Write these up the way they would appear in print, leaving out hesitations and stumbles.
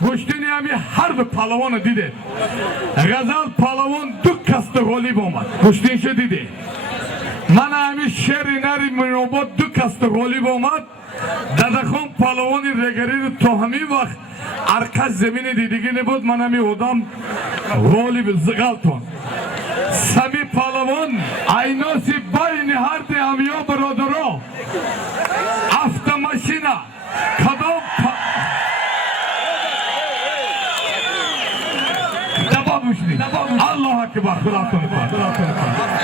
گوشتنی همی حرب پالوان دیده غزال پالوان دو کست غالیب آمد گوشتنش دیده من همی شهر نری منوبات دو کست غالیب آمد دادخون پالوانی رگری رو تا همین وقت ارکز زمین دیدگی نبود من همی آدم غالیب زغالتون سمی پالوان ایناسی بین هر همیا برادرها автомашина کدام الله اکبر خداتون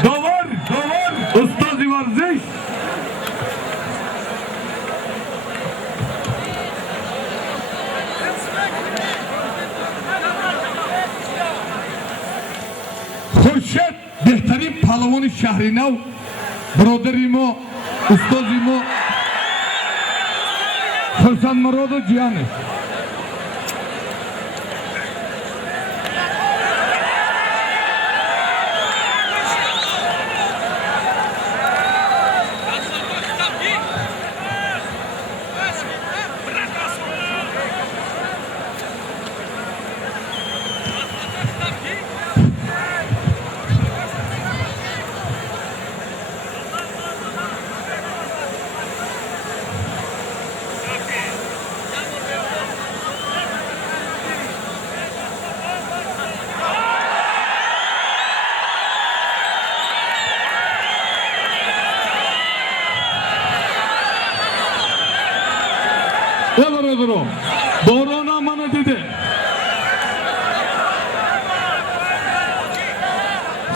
دوار استاد ورزش خورشید بهترین پهلوان شهر نو برادری ما استادی ما خرسند مراد و جیانه باران منو دیده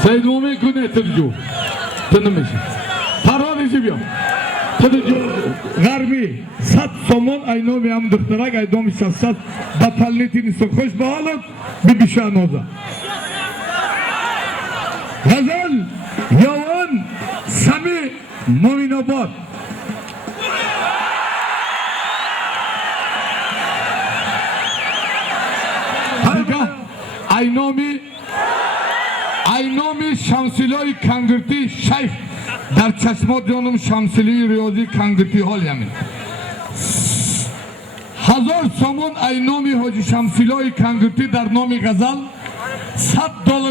سید مومی کنه تدجو تنمیشه پرانیشی بیام تدجو غربی 100 سومون اینومی هم دخترک ایدومی 600 بطلنیتی نیستن خوش به حالت بیشه نوزه غزل یوان سمی مومین آباد اینامی شمسیلای کنگرتی شیخ در چشمات جانم شمسیلی ریاضی کنگرتی حال یمین 1000 سومون اینامی حاجی شمسیلای کنگرتی در نام غزل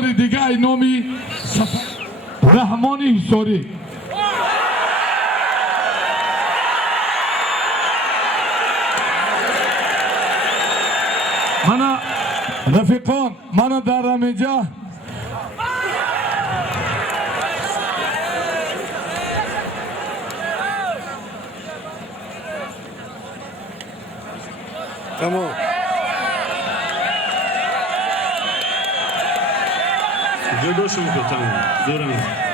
$100 دیگه اینامی رحمانی حساری من رفیقان من دارم اینجا تمام جدا شو تمام دورم